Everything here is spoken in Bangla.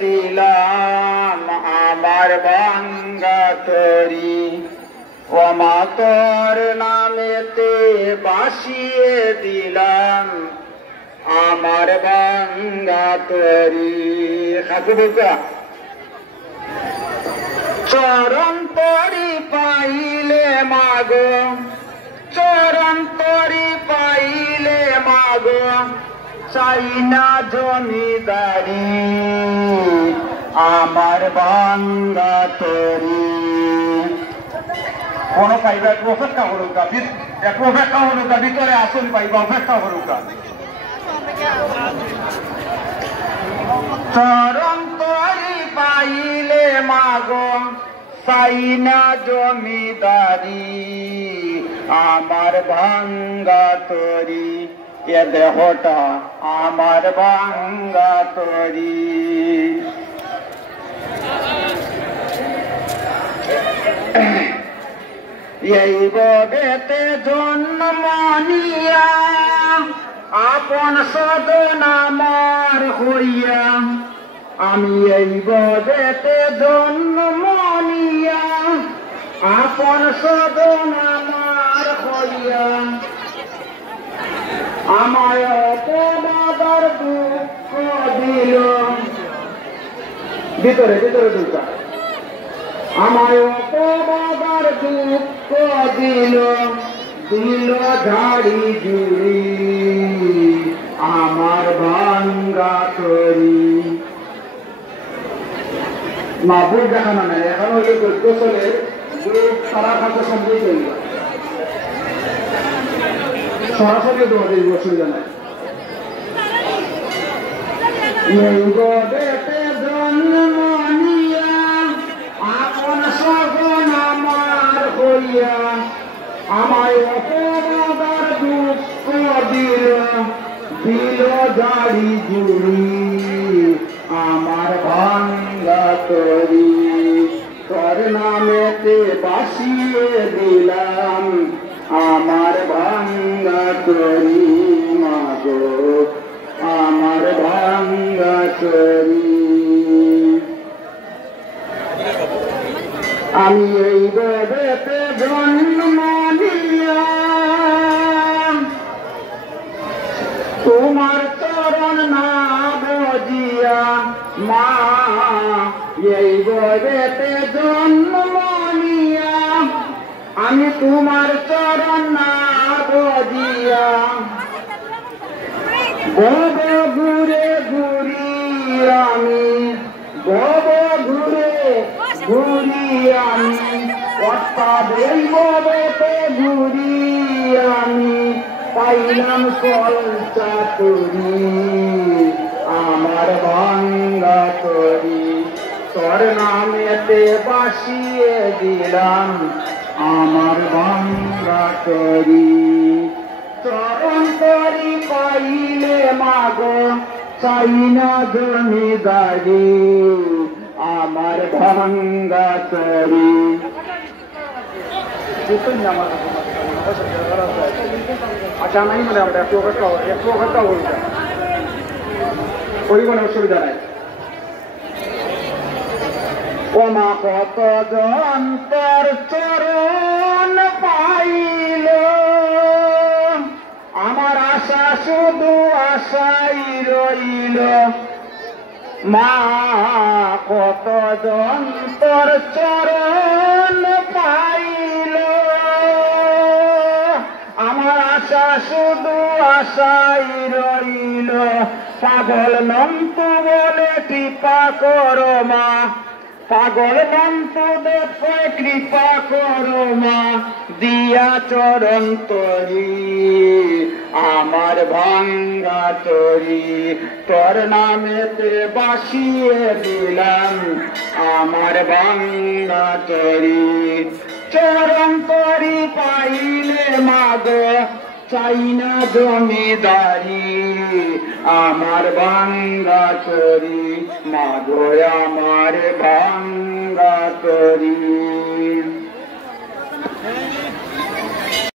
দিলাম আমার ভাঙ্গা তরি ও মা তোর নামেতে বাসিয়ে দিলাম আমার ভাঙ্গা তরি খাকুকা চরণ তরি পাইলে মাগো চরণ তরি পাইলে মাগো চাই না জমিদারি আমার ভাঙ্গা তরি কোন পাইবা একটু অপেক্ষা করুকা একটু অপেক্ষা করুকা ভিতরে আসন পাইবা অপেক্ষা করুকা চরণ তরি পাইলে মাগো চাই না জমিদারি আমার ভাঙ্গা তরি এ দেহটা আমার ভাঙ্গা তরি এই বদেতে জন্ম নিয়া আপন সদন আমার হইয়া আমি এই বদেতে জন্ম নিয়া আপন সদন আমার হইয়া আমায় অপবাদার দুঃখ দিল ভিতরে ভিতরে দুঃখ আমায় অপবাদার দুঃখ দিল দিল ঝাড়ি জুড়ি আমার ভাঙ্গা তরি মাহবুব দেখানো নাই এখন হইলে 14 সালের সারা খাতে সম্পূর্ণ হইল সরাসরি তোমাদের অসুবিধা নাই বদেতে জন্ম নিয়া আপন সগন আমার হইয়া আমায় অপবাদার দুঃখ দিল দিল জাড়ি জুড়ি আমার ভাঙ্গা তরি তোর নামেতে বাসিয়ে দিলাম আমার ভাঙ্গা তরি মাগো আমার ভাঙ্গা তরি আমি এই বদেতে জন্ম নিয়া তোমার চরণ না বজিয়া মা এই বদেতে জন্ম নিয়া আমি তোমার চরণ না বজিয়া বব ঘুরে ঘুরি আমি বব ঘুরে ঘুরি আমি অর্থাৎ এই ববেতে ঘুরি আমি পাইলাম কলসা তরি আমার ভাঙ্গা তরি তোর নামেতে বাসিয়ে দিলাম আমার ভাঙ্গা তরি চরণ তরি পাইলে মাগো চাই না জমিদারি আমার ভাঙ্গা তরি আচ্ছা নাই মানে আমরা একটু অপেক্ষা করি কোনো অসুবিধা নাই ওমা কত যন্তর চরণ পাইল আমার আশা শুধু আশাই রইল মা কত যন্তর চরণ পাইল আমার আশা শুধু আশাই রইল পাগল নন্তু বলে কৃপা করো মা পাগল নন্তু দেখে কৃপা করো মা দিয়া চরণ তরি আমার ভাঙ্গা তরি তোর নামেতে বাসিয়ে দিলাম আমার ভাঙ্গা তরি চরণ তরি পাইলে মাগো চাই না জমিদারি আমার ভাঙ্গা তরি মাগো আমার ভাঙ্গা তরি